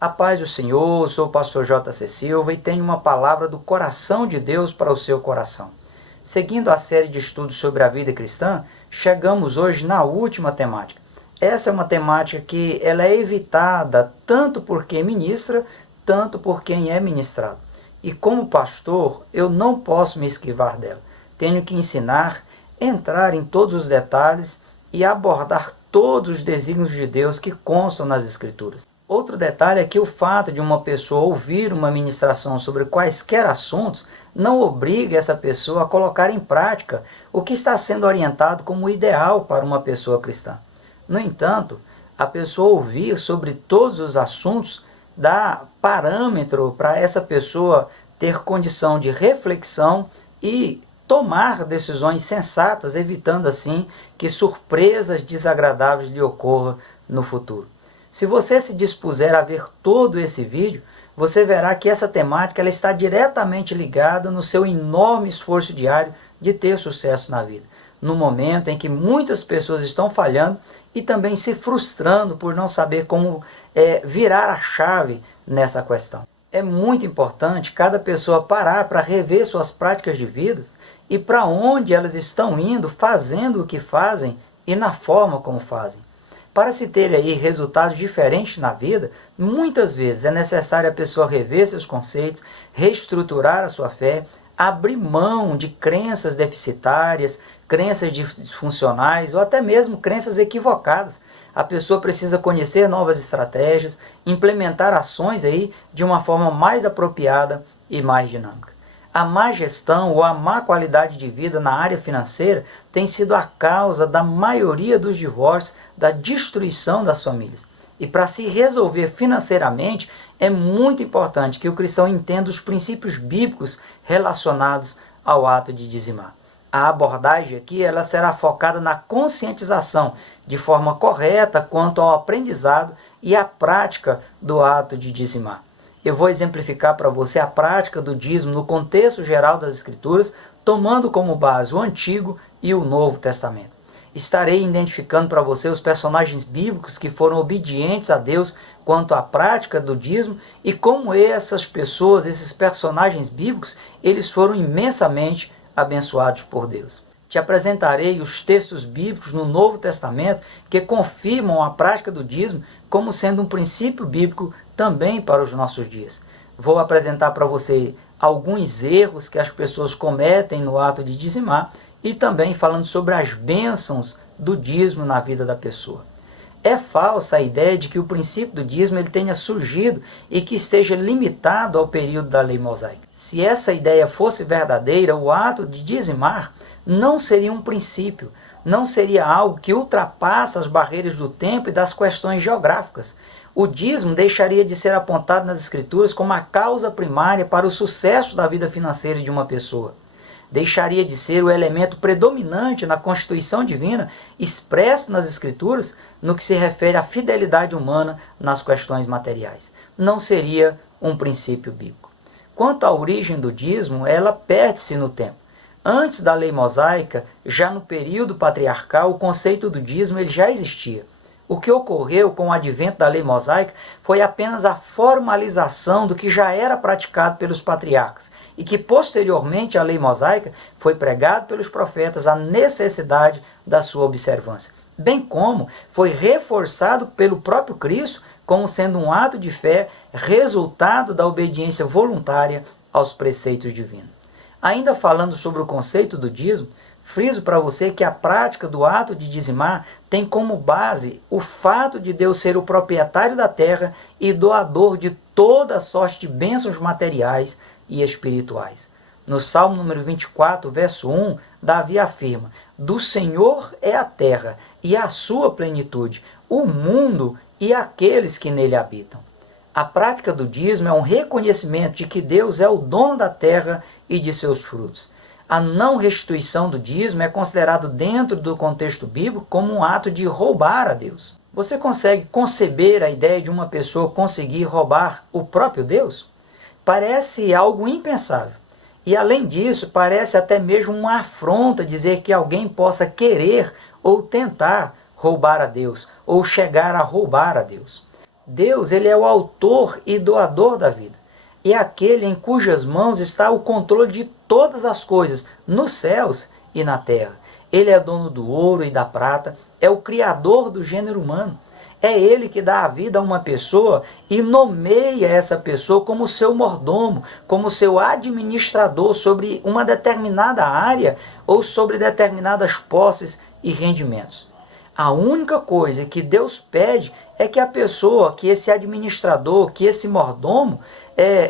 A paz do Senhor, eu sou o pastor J.C. Silva e tenho uma palavra do coração de Deus para o seu coração. Seguindo a série de estudos sobre a vida cristã, chegamos hoje na última temática. Essa é uma temática que ela é evitada tanto por quem ministra, tanto por quem é ministrado. E como pastor, eu não posso me esquivar dela. Tenho que ensinar, entrar em todos os detalhes e abordar todos os desígnios de Deus que constam nas Escrituras. Outro detalhe é que o fato de uma pessoa ouvir uma ministração sobre quaisquer assuntos não obriga essa pessoa a colocar em prática o que está sendo orientado como ideal para uma pessoa cristã. No entanto, a pessoa ouvir sobre todos os assuntos dá parâmetro para essa pessoa ter condição de reflexão e tomar decisões sensatas, evitando assim que surpresas desagradáveis lhe ocorram no futuro. Se você se dispuser a ver todo esse vídeo, você verá que essa temática ela está diretamente ligada no seu enorme esforço diário de ter sucesso na vida. No momento em que muitas pessoas estão falhando e também se frustrando por não saber como virar a chave nessa questão. É muito importante cada pessoa parar para rever suas práticas de vida e para onde elas estão indo, fazendo o que fazem e na forma como fazem. Para se ter aí resultados diferentes na vida, muitas vezes é necessário a pessoa rever seus conceitos, reestruturar a sua fé, abrir mão de crenças deficitárias, crenças disfuncionais ou até mesmo crenças equivocadas. A pessoa precisa conhecer novas estratégias, implementar ações aí de uma forma mais apropriada e mais dinâmica. A má gestão ou a má qualidade de vida na área financeira tem sido a causa da maioria dos divórcios, da destruição das famílias. E para se resolver financeiramente, é muito importante que o cristão entenda os princípios bíblicos relacionados ao ato de dizimar. A abordagem aqui ela será focada na conscientização de forma correta quanto ao aprendizado e à prática do ato de dizimar. Eu vou exemplificar para você a prática do dízimo no contexto geral das Escrituras, tomando como base o Antigo e o Novo Testamento. Estarei identificando para você os personagens bíblicos que foram obedientes a Deus quanto à prática do dízimo e como essas pessoas, esses personagens bíblicos, eles foram imensamente abençoados por Deus. Te apresentarei os textos bíblicos no Novo Testamento que confirmam a prática do dízimo como sendo um princípio bíblico também para os nossos dias. Vou apresentar para você alguns erros que as pessoas cometem no ato de dizimar e também falando sobre as bênçãos do dízimo na vida da pessoa. É falsa a ideia de que o princípio do dízimo ele tenha surgido e que esteja limitado ao período da lei mosaica. Se essa ideia fosse verdadeira, o ato de dizimar não seria um princípio, não seria algo que ultrapassa as barreiras do tempo e das questões geográficas. O dízimo deixaria de ser apontado nas Escrituras como a causa primária para o sucesso da vida financeira de uma pessoa. Deixaria de ser o elemento predominante na Constituição Divina, expresso nas Escrituras, no que se refere à fidelidade humana nas questões materiais. Não seria um princípio bíblico. Quanto à origem do dízimo, ela perde-se no tempo. Antes da lei mosaica, já no período patriarcal, o conceito do dízimo ele já existia. O que ocorreu com o advento da lei mosaica foi apenas a formalização do que já era praticado pelos patriarcas e que posteriormente à lei mosaica foi pregado pelos profetas a necessidade da sua observância, bem como foi reforçado pelo próprio Cristo como sendo um ato de fé resultado da obediência voluntária aos preceitos divinos. Ainda falando sobre o conceito do dízimo, friso para você que a prática do ato de dizimar tem como base o fato de Deus ser o proprietário da terra e doador de toda sorte de bênçãos materiais e espirituais. No Salmo número 24, verso 1, Davi afirma: do Senhor é a terra e a sua plenitude, o mundo e aqueles que nele habitam. A prática do dízimo é um reconhecimento de que Deus é o dono da terra e de seus frutos. A não restituição do dízimo é considerado dentro do contexto bíblico como um ato de roubar a Deus. Você consegue conceber a ideia de uma pessoa conseguir roubar o próprio Deus? Parece algo impensável. E além disso, parece até mesmo uma afronta dizer que alguém possa querer ou tentar roubar a Deus, ou chegar a roubar a Deus. Deus, ele é o autor e doador da vida. E aquele em cujas mãos está o controle de todas as coisas, nos céus e na terra. Ele é dono do ouro e da prata, é o criador do gênero humano. É ele que dá a vida a uma pessoa e nomeia essa pessoa como seu mordomo, como seu administrador sobre uma determinada área ou sobre determinadas posses e rendimentos. A única coisa que Deus pede é que a pessoa, que esse administrador, que esse mordomo,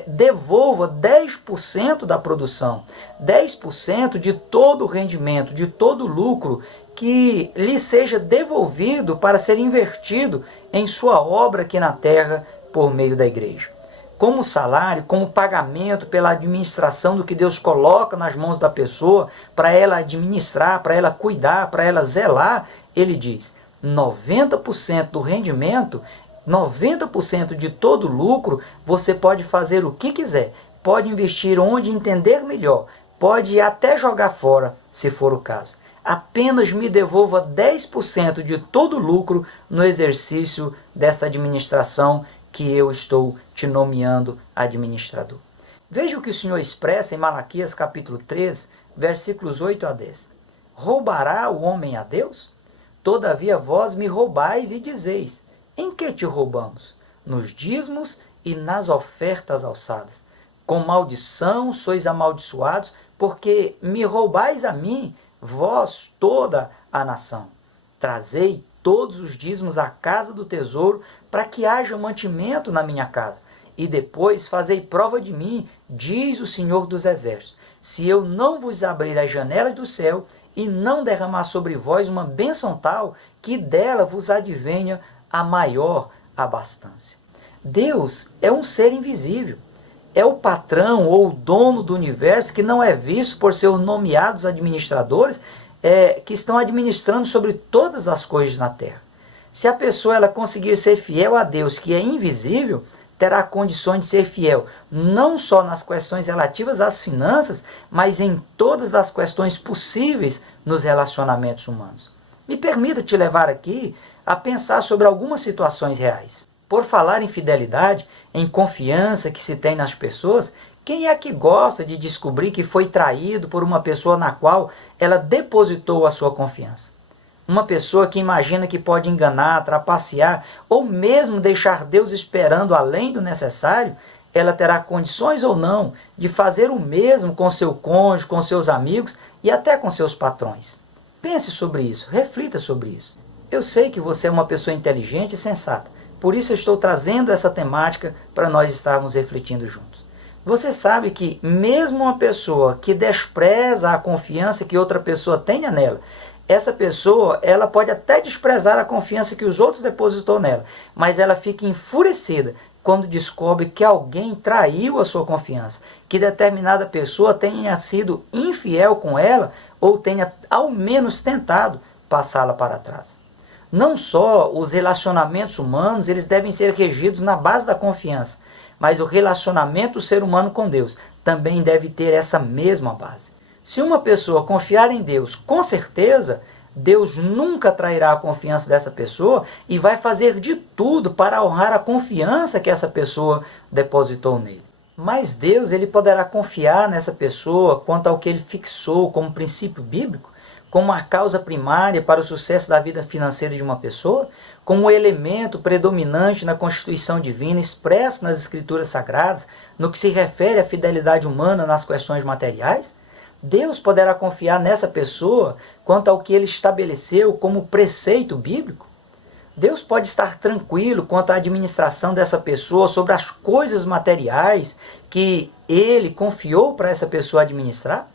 devolva 10% da produção, 10% de todo o rendimento, de todo o lucro, que lhe seja devolvido para ser invertido em sua obra aqui na terra por meio da igreja. Como salário, como pagamento pela administração do que Deus coloca nas mãos da pessoa, para ela administrar, para ela cuidar, para ela zelar, ele diz, 90% do rendimento, 90% de todo o lucro, você pode fazer o que quiser, pode investir onde entender melhor, pode até jogar fora, se for o caso. Apenas me devolva 10% de todo o lucro no exercício desta administração que eu estou te nomeando administrador. Veja o que o Senhor expressa em Malaquias capítulo 3, versículos 8 a 10. Roubará o homem a Deus? Todavia vós me roubais e dizeis, em que te roubamos? Nos dízimos e nas ofertas alçadas. Com maldição sois amaldiçoados, porque me roubais a mim, vós toda a nação. Trazei todos os dízimos à casa do tesouro, para que haja mantimento na minha casa. E depois fazei prova de mim, diz o Senhor dos Exércitos, se eu não vos abrir as janelas do céu, e não derramar sobre vós uma bênção tal, que dela vos advenha a maior abastança. Deus é um ser invisível. É o patrão ou o dono do universo que não é visto por seus nomeados administradores que estão administrando sobre todas as coisas na terra. Se a pessoa ela conseguir ser fiel a Deus, que é invisível, terá condições de ser fiel não só nas questões relativas às finanças, mas em todas as questões possíveis nos relacionamentos humanos. Me permita te levar aqui a pensar sobre algumas situações reais. Por falar em fidelidade, em confiança que se tem nas pessoas, quem é que gosta de descobrir que foi traído por uma pessoa na qual ela depositou a sua confiança? Uma pessoa que imagina que pode enganar, trapacear ou mesmo deixar Deus esperando além do necessário, ela terá condições ou não de fazer o mesmo com seu cônjuge, com seus amigos e até com seus patrões. Pense sobre isso, reflita sobre isso. Eu sei que você é uma pessoa inteligente e sensata. Por isso eu estou trazendo essa temática para nós estarmos refletindo juntos. Você sabe que mesmo uma pessoa que despreza a confiança que outra pessoa tenha nela, essa pessoa ela pode até desprezar a confiança que os outros depositou nela, mas ela fica enfurecida quando descobre que alguém traiu a sua confiança, que determinada pessoa tenha sido infiel com ela ou tenha ao menos tentado passá-la para trás. Não só os relacionamentos humanos eles devem ser regidos na base da confiança, mas o relacionamento do ser humano com Deus também deve ter essa mesma base. Se uma pessoa confiar em Deus, com certeza, Deus nunca trairá a confiança dessa pessoa e vai fazer de tudo para honrar a confiança que essa pessoa depositou nele. Mas Deus ele poderá confiar nessa pessoa quanto ao que ele fixou como princípio bíblico, como a causa primária para o sucesso da vida financeira de uma pessoa, como um elemento predominante na Constituição Divina, expresso nas Escrituras Sagradas, no que se refere à fidelidade humana nas questões materiais? Deus poderá confiar nessa pessoa quanto ao que ele estabeleceu como preceito bíblico? Deus pode estar tranquilo quanto à administração dessa pessoa sobre as coisas materiais que ele confiou para essa pessoa administrar?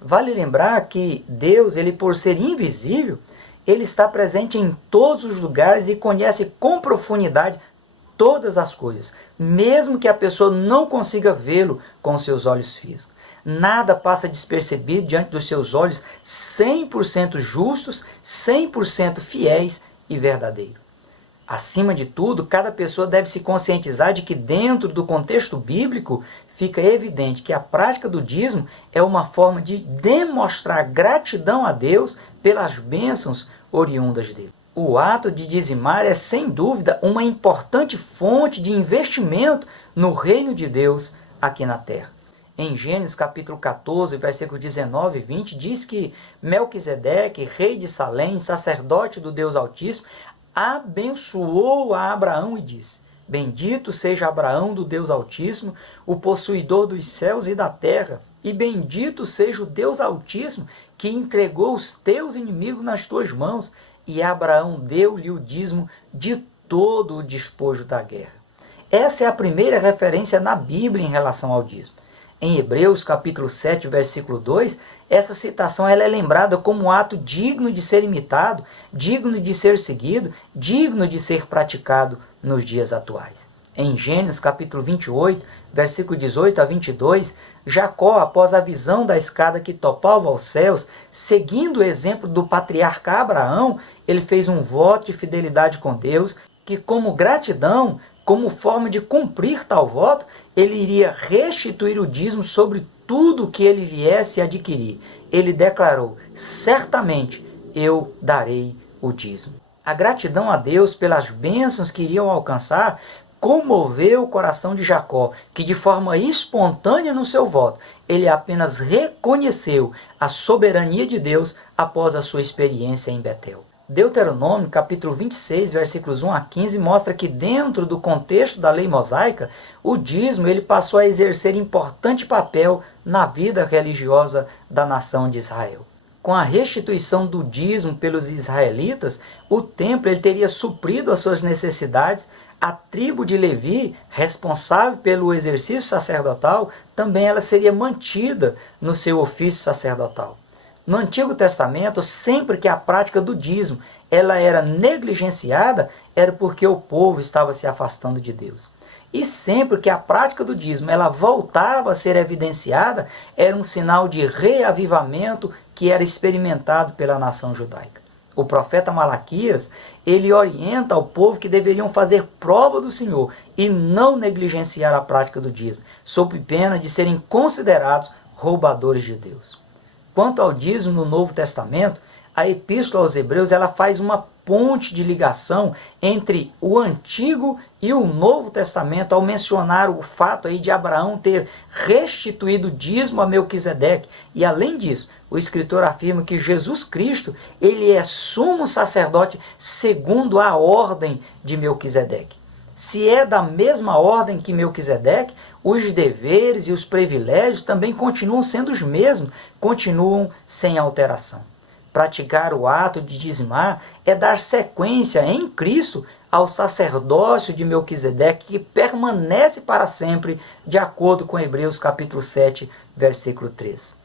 Vale lembrar que Deus, ele por ser invisível, ele está presente em todos os lugares e conhece com profundidade todas as coisas, mesmo que a pessoa não consiga vê-lo com seus olhos físicos. Nada passa despercebido diante dos seus olhos 100% justos, 100% fiéis e verdadeiros. Acima de tudo, cada pessoa deve se conscientizar de que dentro do contexto bíblico fica evidente que a prática do dízimo é uma forma de demonstrar gratidão a Deus pelas bênçãos oriundas dele. O ato de dizimar é, sem dúvida, uma importante fonte de investimento no reino de Deus aqui na terra. Em Gênesis capítulo 14, versículos 19 e 20, diz que Melquisedeque, rei de Salém, sacerdote do Deus Altíssimo, abençoou a Abraão e disse: Bendito seja Abraão do Deus Altíssimo, o possuidor dos céus e da terra, e bendito seja o Deus Altíssimo, que entregou os teus inimigos nas tuas mãos. E Abraão deu-lhe o dízimo de todo o despojo da guerra. Essa é a primeira referência na Bíblia em relação ao dízimo. Em Hebreus capítulo 7, versículo 2, essa citação ela é lembrada como um ato digno de ser imitado, digno de ser seguido, digno de ser praticado nos dias atuais. Em Gênesis capítulo 28, versículo 18 a 22, Jacó, após a visão da escada que topava aos céus, seguindo o exemplo do patriarca Abraão, ele fez um voto de fidelidade com Deus, que como gratidão, como forma de cumprir tal voto, ele iria restituir o dízimo sobre tudo que ele viesse a adquirir. Ele declarou: certamente eu darei o dízimo. A gratidão a Deus pelas bênçãos que iriam alcançar comoveu o coração de Jacó, que de forma espontânea no seu voto, ele apenas reconheceu a soberania de Deus após a sua experiência em Betel. Deuteronômio, capítulo 26, versículos 1 a 15, mostra que dentro do contexto da lei mosaica, o dízimo ele passou a exercer importante papel na vida religiosa da nação de Israel. Com a restituição do dízimo pelos israelitas, o templo ele teria suprido as suas necessidades. A tribo de Levi, responsável pelo exercício sacerdotal, também ela seria mantida no seu ofício sacerdotal. No Antigo Testamento, sempre que a prática do dízimo ela era negligenciada, era porque o povo estava se afastando de Deus. E sempre que a prática do dízimo ela voltava a ser evidenciada, era um sinal de reavivamento que era experimentado pela nação judaica. O profeta Malaquias, ele orienta ao povo que deveriam fazer prova do Senhor e não negligenciar a prática do dízimo, sob pena de serem considerados roubadores de Deus. Quanto ao dízimo no Novo Testamento, a Epístola aos Hebreus ela faz uma ponte de ligação entre o Antigo e o Novo Testamento ao mencionar o fato aí de Abraão ter restituído o dízimo a Melquisedeque. E além disso, o escritor afirma que Jesus Cristo ele é sumo sacerdote segundo a ordem de Melquisedeque. Se é da mesma ordem que Melquisedeque, os deveres e os privilégios também continuam sendo os mesmos, continuam sem alteração. Praticar o ato de dizimar é dar sequência em Cristo ao sacerdócio de Melquisedeque, que permanece para sempre, de acordo com Hebreus capítulo 7, versículo 3.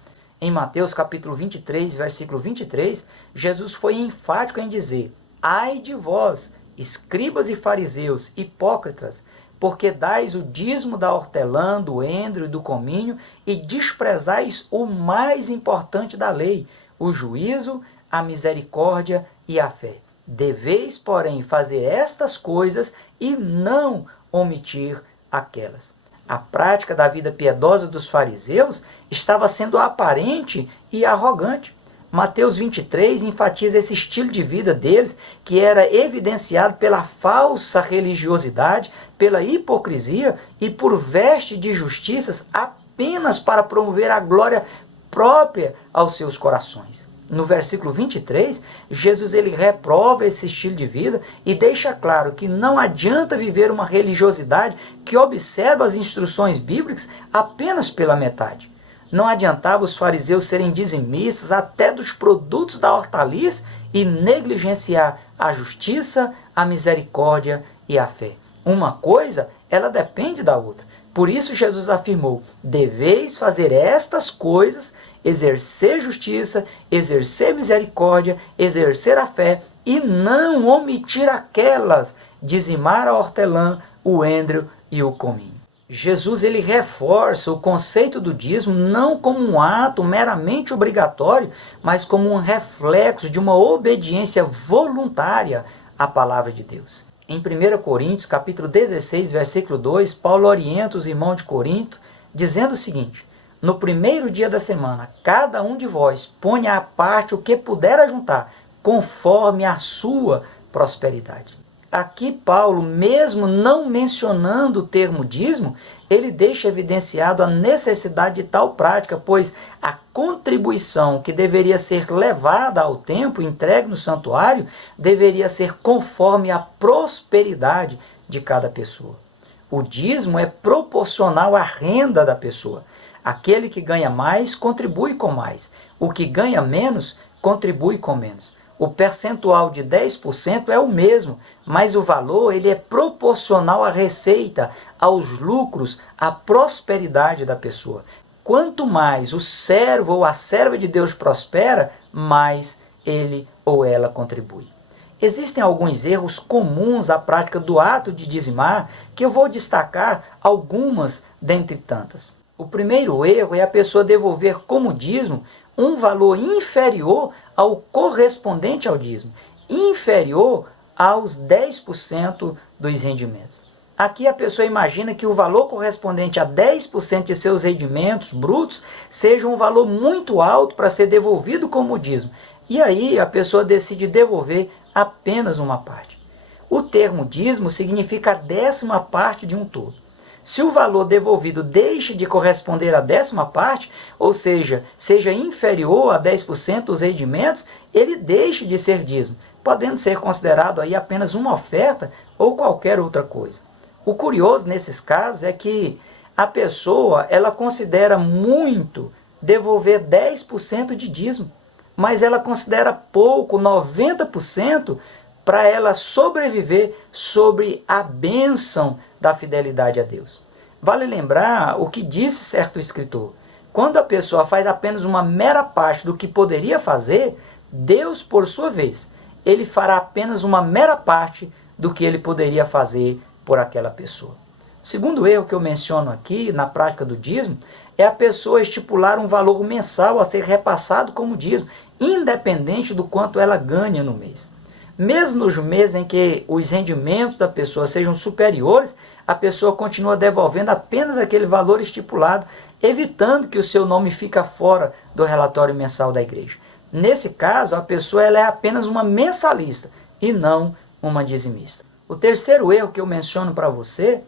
Em Mateus capítulo 23, versículo 23, Jesus foi enfático em dizer: Ai de vós, escribas e fariseus, hipócritas, porque dais o dízimo da hortelã, do endro e do cominho, e desprezais o mais importante da lei, o juízo, a misericórdia e a fé. Deveis, porém, fazer estas coisas e não omitir aquelas. A prática da vida piedosa dos fariseus estava sendo aparente e arrogante. Mateus 23 enfatiza esse estilo de vida deles, que era evidenciado pela falsa religiosidade, pela hipocrisia e por veste de justiças apenas para promover a glória própria aos seus corações. No versículo 23, Jesus ele reprova esse estilo de vida e deixa claro que não adianta viver uma religiosidade que observa as instruções bíblicas apenas pela metade. Não adiantava os fariseus serem dizimistas até dos produtos da hortaliça e negligenciar a justiça, a misericórdia e a fé. Uma coisa, ela depende da outra. Por isso Jesus afirmou: deveis fazer estas coisas, exercer justiça, exercer misericórdia, exercer a fé e não omitir aquelas, dizimar a hortelã, o endro e o cominho. Jesus ele reforça o conceito do dízimo não como um ato meramente obrigatório, mas como um reflexo de uma obediência voluntária à palavra de Deus. Em 1 Coríntios, capítulo 16, versículo 2, Paulo orienta os irmãos de Corinto, dizendo o seguinte: no primeiro dia da semana, cada um de vós ponha à parte o que puder ajuntar, conforme a sua prosperidade. Aqui Paulo, mesmo não mencionando o termo dízimo, ele deixa evidenciado a necessidade de tal prática, pois a contribuição que deveria ser levada ao templo, entregue no santuário, deveria ser conforme a prosperidade de cada pessoa. O dízimo é proporcional à renda da pessoa. Aquele que ganha mais, contribui com mais. O que ganha menos, contribui com menos. O percentual de 10% é o mesmo, mas o valor ele é proporcional à receita, aos lucros, à prosperidade da pessoa. Quanto mais o servo ou a serva de Deus prospera, mais ele ou ela contribui. Existem alguns erros comuns à prática do ato de dizimar, que eu vou destacar algumas dentre tantas. O primeiro erro é a pessoa devolver como dízimo um valor inferior ao correspondente ao dízimo, inferior aos 10% dos rendimentos. Aqui a pessoa imagina que o valor correspondente a 10% de seus rendimentos brutos seja um valor muito alto para ser devolvido como dízimo. E aí a pessoa decide devolver apenas uma parte. O termo dízimo significa a 10ª parte de um todo. Se o valor devolvido deixa de corresponder à 10ª parte, ou seja inferior a 10% dos rendimentos, ele deixa de ser dízimo, podendo ser considerado aí apenas uma oferta ou qualquer outra coisa. O curioso nesses casos é que a pessoa ela considera muito devolver 10% de dízimo, mas ela considera pouco, 90%, para ela sobreviver sobre a bênção da fidelidade a Deus. Vale lembrar o que disse certo escritor: quando a pessoa faz apenas uma mera parte do que poderia fazer, Deus, por sua vez, ele fará apenas uma mera parte do que ele poderia fazer por aquela pessoa. O segundo erro que eu menciono aqui na prática do dízimo é a pessoa estipular um valor mensal a ser repassado como dízimo, independente do quanto ela ganha no mês. Mesmo nos meses em que os rendimentos da pessoa sejam superiores, a pessoa continua devolvendo apenas aquele valor estipulado, evitando que o seu nome fique fora do relatório mensal da igreja. Nesse caso, a pessoa ela é apenas uma mensalista e não uma dizimista. O terceiro erro que eu menciono para você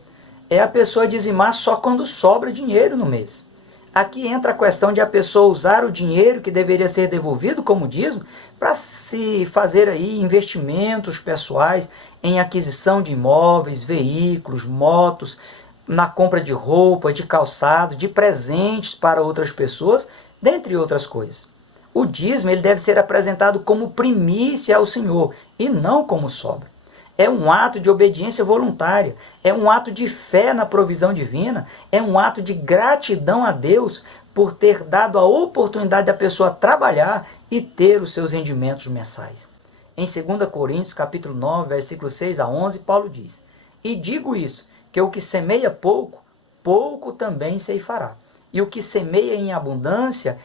é a pessoa dizimar só quando sobra dinheiro no mês. Aqui entra a questão de a pessoa usar o dinheiro que deveria ser devolvido como dízimo para se fazer aí investimentos pessoais em aquisição de imóveis, veículos, motos, na compra de roupa, de calçado, de presentes para outras pessoas, dentre outras coisas. O dízimo ele deve ser apresentado como primícia ao Senhor e não como sobra. É um ato de obediência voluntária, é um ato de fé na provisão divina, é um ato de gratidão a Deus por ter dado a oportunidade da pessoa trabalhar e ter os seus rendimentos mensais. Em 2 Coríntios, capítulo 9, versículos 6 a 11, Paulo diz: "E digo isso, que o que semeia pouco, pouco também ceifará. E o que semeia em abundância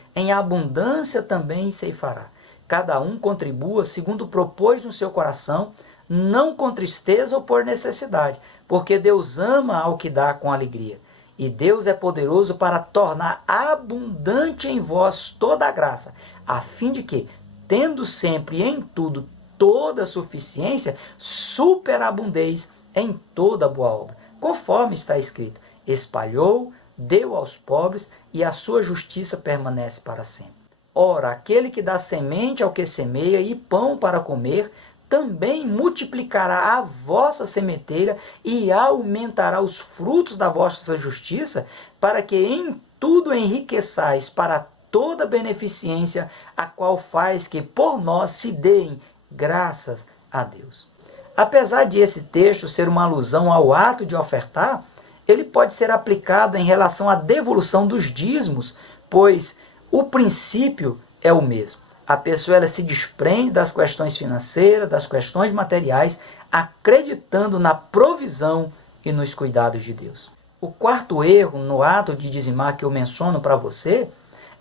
também ceifará. Cada um contribua segundo propôs no seu coração, não com tristeza ou por necessidade, porque Deus ama ao que dá com alegria. E Deus é poderoso para tornar abundante em vós toda a graça, a fim de que, tendo sempre em tudo toda a suficiência, superabundeis em toda boa obra. Conforme está escrito: espalhou, deu aos pobres, e a sua justiça permanece para sempre. Ora, aquele que dá semente ao que semeia e pão para comer, também multiplicará a vossa sementeira e aumentará os frutos da vossa justiça, para que em tudo enriqueçais para toda beneficência, a qual faz que por nós se deem graças a Deus." Apesar de esse texto ser uma alusão ao ato de ofertar, ele pode ser aplicado em relação à devolução dos dízimos, pois o princípio é o mesmo. A pessoa ela se desprende das questões financeiras, das questões materiais, acreditando na provisão e nos cuidados de Deus. O quarto erro no ato de dizimar que eu menciono para você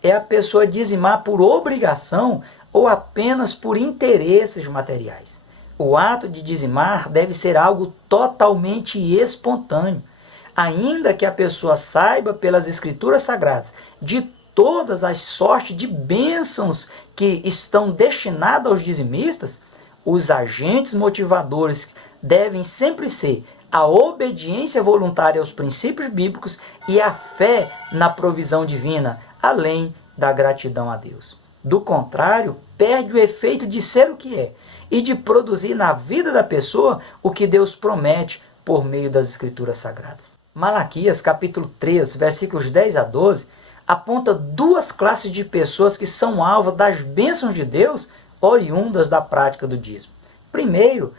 é a pessoa dizimar por obrigação ou apenas por interesses materiais. O ato de dizimar deve ser algo totalmente espontâneo. Ainda que a pessoa saiba pelas Escrituras Sagradas de todas as sortes de bênçãos que estão destinadas aos dizimistas, os agentes motivadores devem sempre ser a obediência voluntária aos princípios bíblicos e a fé na provisão divina, além da gratidão a Deus. Do contrário, perde o efeito de ser o que é e de produzir na vida da pessoa o que Deus promete por meio das Escrituras Sagradas. Malaquias, capítulo 3, versículos 10 a 12, aponta duas classes de pessoas que são alvo das bênçãos de Deus oriundas da prática do dízimo. Primeiro,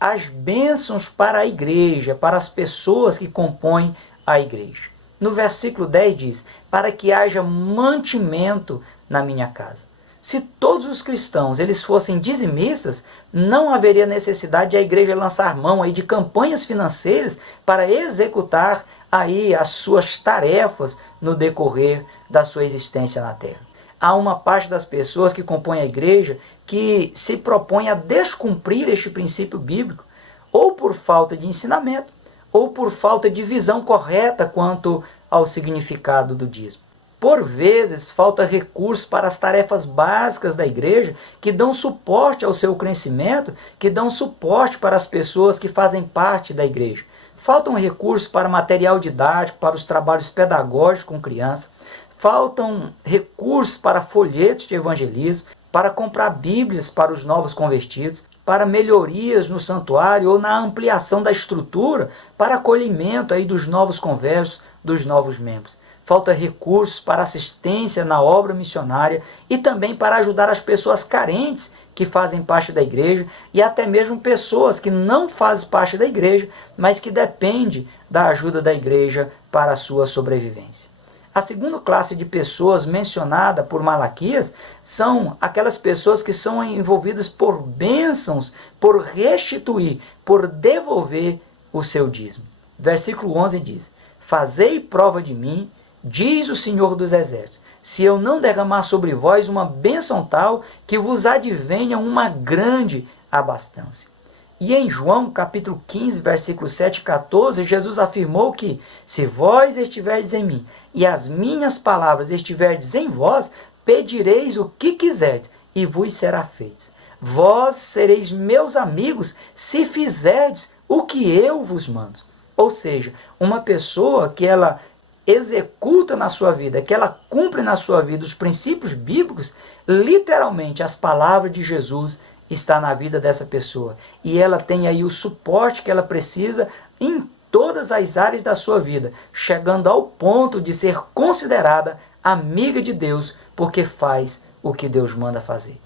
as bênçãos para a igreja, para as pessoas que compõem a igreja. No versículo 10 diz, para que haja mantimento na minha casa. Se todos os cristãos eles fossem dizimistas, não haveria necessidade de a igreja lançar mão aí de campanhas financeiras para executar aí as suas tarefas no decorrer da sua existência na terra. Há uma parte das pessoas que compõem a igreja que se propõe a descumprir este princípio bíblico, ou por falta de ensinamento, ou por falta de visão correta quanto ao significado do dízimo. Por vezes, falta recursos para as tarefas básicas da igreja que dão suporte ao seu crescimento, que dão suporte para as pessoas que fazem parte da igreja. Faltam recursos para material didático, para os trabalhos pedagógicos com criança. Faltam recursos para folhetos de evangelismo, para comprar bíblias para os novos convertidos, para melhorias no santuário ou na ampliação da estrutura para acolhimento aí dos novos conversos, dos novos membros. Falta recursos para assistência na obra missionária e também para ajudar as pessoas carentes que fazem parte da igreja e até mesmo pessoas que não fazem parte da igreja, mas que dependem da ajuda da igreja para a sua sobrevivência. A segunda classe de pessoas mencionada por Malaquias são aquelas pessoas que são envolvidas por bênçãos, por restituir, por devolver o seu dízimo. Versículo 11 diz, fazei prova de mim, diz o Senhor dos Exércitos, se eu não derramar sobre vós uma bênção tal, que vos advenha uma grande abastança. E em João, capítulo 15, versículos 7 e 14, Jesus afirmou que, se vós estiverdes em mim, e as minhas palavras estiverdes em vós, pedireis o que quiserdes, e vos será feito. Vós sereis meus amigos, se fizerdes o que eu vos mando. Ou seja, uma pessoa que ela executa na sua vida, que ela cumpre na sua vida os princípios bíblicos, literalmente as palavras de Jesus está na vida dessa pessoa. E ela tem aí o suporte que ela precisa em todas as áreas da sua vida, chegando ao ponto de ser considerada amiga de Deus, porque faz o que Deus manda fazer.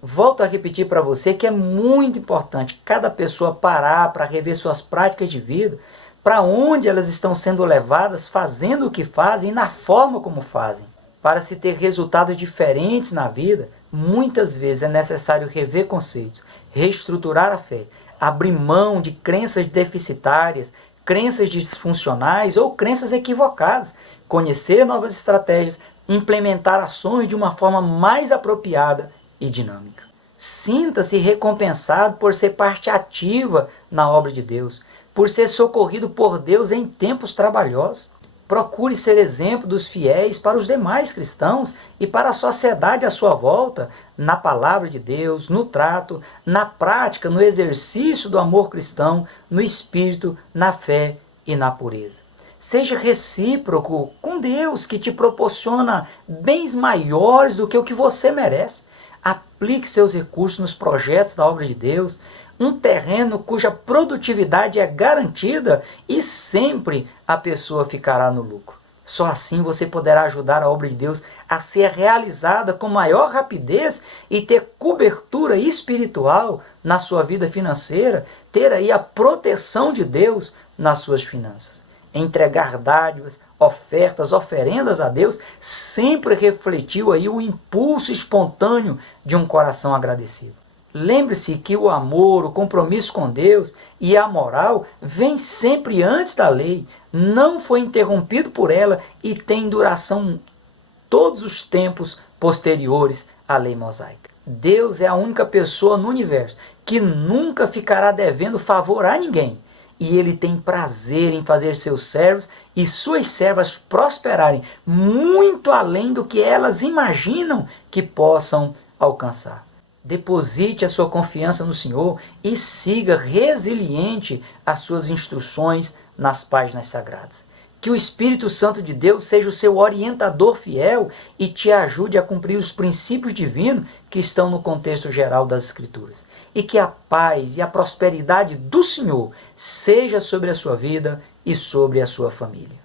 Volto a repetir para você que é muito importante cada pessoa parar para rever suas práticas de vida, para onde elas estão sendo levadas, fazendo o que fazem e na forma como fazem. Para se ter resultados diferentes na vida, muitas vezes é necessário rever conceitos, reestruturar a fé, abrir mão de crenças deficitárias, crenças disfuncionais ou crenças equivocadas, conhecer novas estratégias, implementar ações de uma forma mais apropriada e dinâmica. Sinta-se recompensado por ser parte ativa na obra de Deus, por ser socorrido por Deus em tempos trabalhosos. Procure ser exemplo dos fiéis para os demais cristãos e para a sociedade à sua volta, na palavra de Deus, no trato, na prática, no exercício do amor cristão, no espírito, na fé e na pureza. Seja recíproco com Deus, que te proporciona bens maiores do que o que você merece. Aplique seus recursos nos projetos da obra de Deus, um terreno cuja produtividade é garantida e sempre a pessoa ficará no lucro. Só assim você poderá ajudar a obra de Deus a ser realizada com maior rapidez e ter cobertura espiritual na sua vida financeira, ter aí a proteção de Deus nas suas finanças. Entregar dádivas, ofertas, oferendas a Deus sempre refletiu aí o impulso espontâneo de um coração agradecido. Lembre-se que o amor, o compromisso com Deus e a moral vem sempre antes da lei, não foi interrompido por ela e tem duração todos os tempos posteriores à lei mosaica. Deus é a única pessoa no universo que nunca ficará devendo favor a ninguém. E Ele tem prazer em fazer seus servos e suas servas prosperarem muito além do que elas imaginam que possam alcançar. Deposite a sua confiança no Senhor e siga resiliente as suas instruções nas páginas sagradas. Que o Espírito Santo de Deus seja o seu orientador fiel e te ajude a cumprir os princípios divinos que estão no contexto geral das Escrituras. E que a paz e a prosperidade do Senhor seja sobre a sua vida e sobre a sua família.